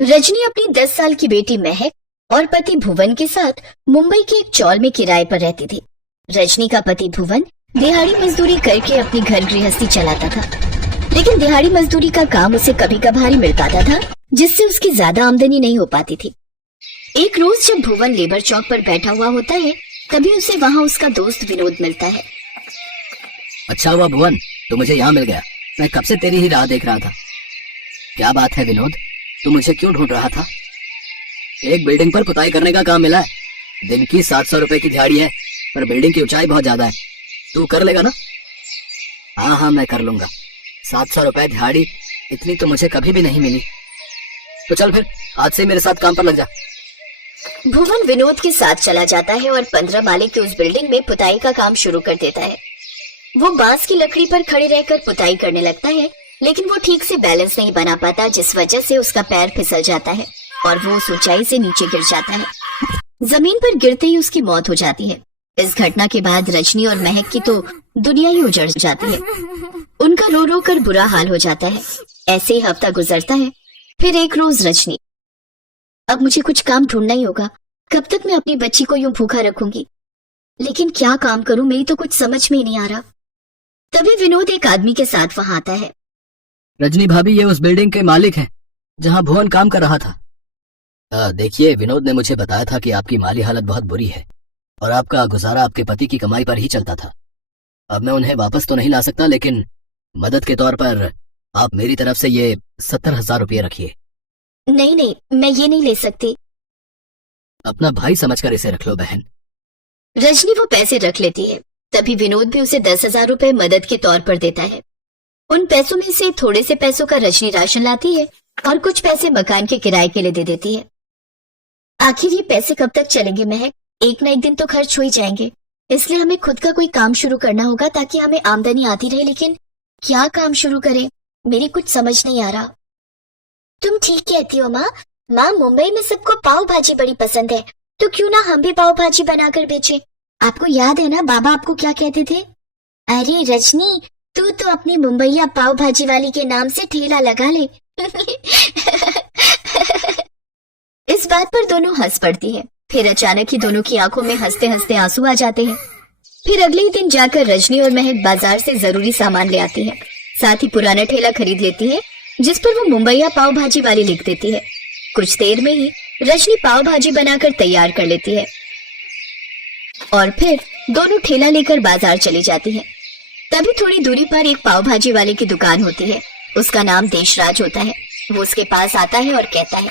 रजनी अपनी 10 साल की बेटी महक और पति भुवन के साथ मुंबई के एक चौल में किराए पर रहती थी। रजनी का पति भुवन दिहाड़ी मजदूरी करके अपनी घर गृहस्थी चलाता था, लेकिन दिहाड़ी मजदूरी का काम उसे कभी कभार ही मिल पाता था, जिससे उसकी ज्यादा आमदनी नहीं हो पाती थी। एक रोज जब भुवन लेबर चौक पर बैठा हुआ होता है, तभी उसे वहाँ उसका दोस्त विनोद मिलता है। अच्छा हुआ भुवन, तो मुझे यहाँ मिल गया। मैं कब से तेरी ही राह देख रहा था। क्या बात है विनोद, तू मुझे क्यों ढूंढ रहा था? एक बिल्डिंग पर पुताई करने का काम मिला है। दिन की 700 रुपए की दिहाड़ी है, पर बिल्डिंग की ऊंचाई बहुत ज्यादा है। तू कर लेगा ना? हाँ, मैं कर लूंगा। 700 रुपए दिहाड़ी, इतनी तो मुझे कभी भी नहीं मिली। तो चल फिर आज से मेरे साथ काम पर लग जा। भुवन विनोद के साथ चला जाता है और 15 माले की उस बिल्डिंग में पुताई का काम शुरू कर देता है। वो बांस की लकड़ी पर खड़े रहकर पुताई करने लगता है, लेकिन वो ठीक से बैलेंस नहीं बना पाता, जिस वजह से उसका पैर फिसल जाता है और वो उस ऊंचाई से नीचे गिर जाता है। जमीन पर गिरते ही उसकी मौत हो जाती है। इस घटना के बाद रजनी और महक की तो दुनिया ही उजड़ जाती है। उनका रो रो कर बुरा हाल हो जाता है। ऐसे ही हफ्ता गुजरता है। फिर एक रोज रजनी, अब मुझे कुछ काम ढूंढना ही होगा। कब तक मैं अपनी बच्ची को यूं भूखा रखूंगी? लेकिन क्या काम करूं, मेरी तो कुछ समझ में ही नहीं आ रहा। तभी विनोद एक आदमी के साथ वहां आता है। रजनी भाभी, ये उस बिल्डिंग के मालिक हैं जहाँ भुवन काम कर रहा था। देखिए, विनोद ने मुझे बताया था कि आपकी माली हालत बहुत बुरी है और आपका गुजारा आपके पति की कमाई पर ही चलता था। अब मैं उन्हें वापस तो नहीं ला सकता, लेकिन मदद के तौर पर आप मेरी तरफ से ये 70,000 रुपये रखिए। नहीं, मैं ये नहीं ले सकती। अपना भाई समझकर इसे रख लो बहन। रजनी वो पैसे रख लेती है। तभी विनोद भी उसे 10,000 रुपए मदद के तौर पर देता है। उन पैसों में से थोड़े से पैसों का रजनी राशन लाती है और कुछ पैसे मकान के किराए के लिए दे देती है। आखिर ये पैसे कब तक चलेंगे महक? एक न एक दिन तो खर्च हो ही जाएंगे। इसलिए हमें खुद का कोई काम शुरू करना होगा ताकि हमें आमदनी आती रहे। लेकिन क्या काम शुरू करें, मेरी कुछ समझ नहीं आ रहा। तुम ठीक कहती हो माँ, मुंबई में सबको पाव भाजी बड़ी पसंद है, तो क्यों ना हम भी पाव भाजी बनाकर बेचें। आपको याद है ना बाबा आपको क्या कहते थे? अरे रजनी, तू तो अपनी मुंबईया पाव भाजी वाली के नाम से ठेला लगा ले। इस बात पर दोनों हंस पड़ती है। फिर अचानक ही दोनों की आंखों में हंसते हंसते आंसू आ जाते हैं। फिर अगले ही दिन जाकर रजनी और महक बाजार से जरूरी सामान ले आती है। साथ ही पुराना ठेला खरीद लेती है, जिस पर वो मुंबईया पाव भाजी वाली लिख देती है। कुछ देर में ही रजनी पाव भाजी बनाकर तैयार कर लेती है और फिर दोनों ठेला लेकर बाजार चली जाती है। तभी थोड़ी दूरी पर एक पाव भाजी वाले की दुकान होती है। उसका नाम देशराज होता है। वो उसके पास आता है और कहता है,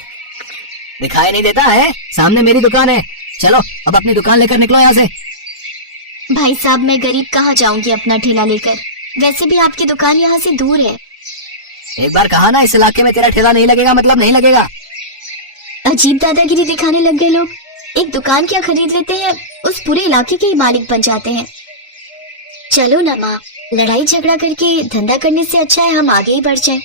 दिखाई नहीं देता है? सामने मेरी दुकान है। चलो अब अपनी दुकान लेकर निकलो यहाँ से। भाई साहब, मैं गरीब कहाँ जाऊंगी अपना ठेला लेकर? वैसे भी आपकी दुकान यहाँ से दूर है। एक बार कहा ना, इस इलाके में तेरा ठेला नहीं लगेगा मतलब नहीं लगेगा। अजीब दादागिरी दिखाने लग गए लोग। एक दुकान क्या खरीद लेते हैं, उस पूरे इलाके के ही मालिक बन जाते हैं। चलो ना माँ, लड़ाई झगड़ा करके धंधा करने से अच्छा है हम आगे ही बढ़ जाएं।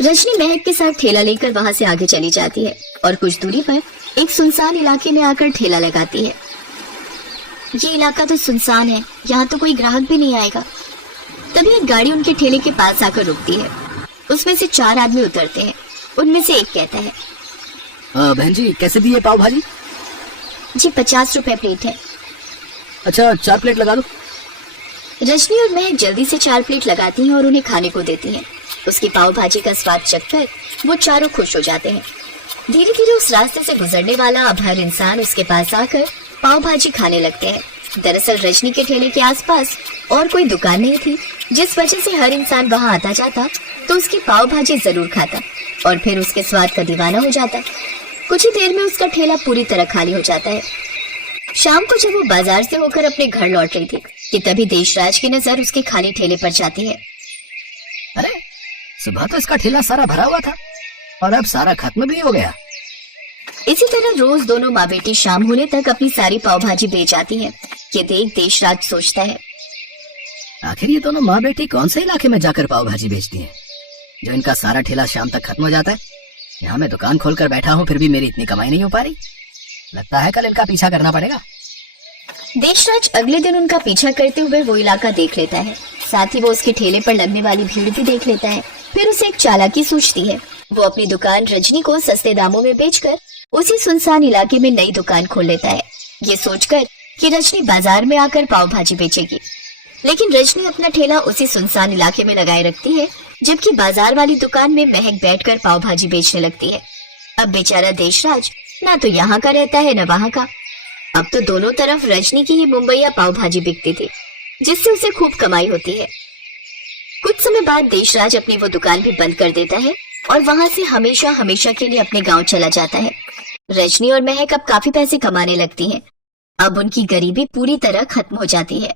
रजनी महक के साथ ठेला लेकर वहां से आगे चली जाती है और कुछ दूरी पर एक सुनसान इलाके में आकर ठेला लगाती है। ये इलाका तो सुनसान है, यहाँ तो कोई ग्राहक भी नहीं आएगा। तभी एक गाड़ी उनके ठेले के पास आकर रुकती है। उसमें से 4 आदमी उतरते हैं। उनमें से एक कहता है, बहन जी कैसे दी है पाव भाजी? जी 50 रुपए प्लेट है। अच्छा 4 प्लेट लगा दो। रजनी और महक जल्दी से 4 प्लेट लगाती हैं और उन्हें खाने को देती हैं। उसकी पाव भाजी का स्वाद चखकर वो चारों खुश हो जाते हैं। धीरे धीरे उस रास्ते से गुजरने वाला अब हर इंसान उसके पास आकर पाव भाजी खाने लगते हैं। दरअसल रजनी के ठेले के आसपास और कोई दुकान नहीं थी, जिस वजह से हर इंसान वहां आता जाता तो उसकी पाव भाजी जरूर खाता और फिर उसके स्वाद का दीवाना हो जाता। कुछ ही देर में उसका ठेला पूरी तरह खाली हो जाता है। शाम को जब वो बाजार से होकर अपने घर लौट रही थी कि तभी देशराज की नजर उसके खाली ठेले पर जाती है। अरे सुबह तो इसका ठेला सारा भरा हुआ था और अब सारा खत्म भी हो गया। इसी तरह रोज दोनों माँ बेटी शाम होने तक अपनी सारी पाव भाजी बेच आती हैं। ये देख देशराज सोचता है, आखिर ये दोनों माँ बेटी कौन से इलाके में जाकर पाव भाजी बेचती हैं, जो इनका सारा ठेला शाम तक खत्म हो जाता है। यहाँ मैं दुकान खोलकर बैठा हूँ, फिर भी मेरी इतनी कमाई नहीं हो पा रही। लगता है कल इनका पीछा करना पड़ेगा। देशराज अगले दिन उनका पीछा करते हुए वो इलाका देख लेता है। साथ ही वो उसके ठेले पर लगने वाली भीड़ भी देख लेता है। फिर उसे एक चालाकी सूझती है। वो अपनी दुकान रजनी को सस्ते दामों में बेचकर उसी सुनसान इलाके में नई दुकान खोल लेता है, ये सोचकर कि रजनी बाजार में आकर पाव भाजी बेचेगी। लेकिन रजनी अपना ठेला उसी सुनसान इलाके में लगाए रखती है, जबकि बाजार वाली दुकान में महक बैठकर पाव भाजी बेचने लगती है। अब बेचारा देशराज ना तो यहाँ का रहता है न वहाँ का। अब तो दोनों तरफ रजनी की ही मुंबईया पाव भाजी बिकती थी, जिससे उसे खूब कमाई होती है। कुछ समय बाद देशराज अपनी वो दुकान भी बंद कर देता है और वहाँ से हमेशा हमेशा के लिए अपने गांव चला जाता है। रजनी और महक अब काफी पैसे कमाने लगती हैं। अब उनकी गरीबी पूरी तरह खत्म हो जाती है।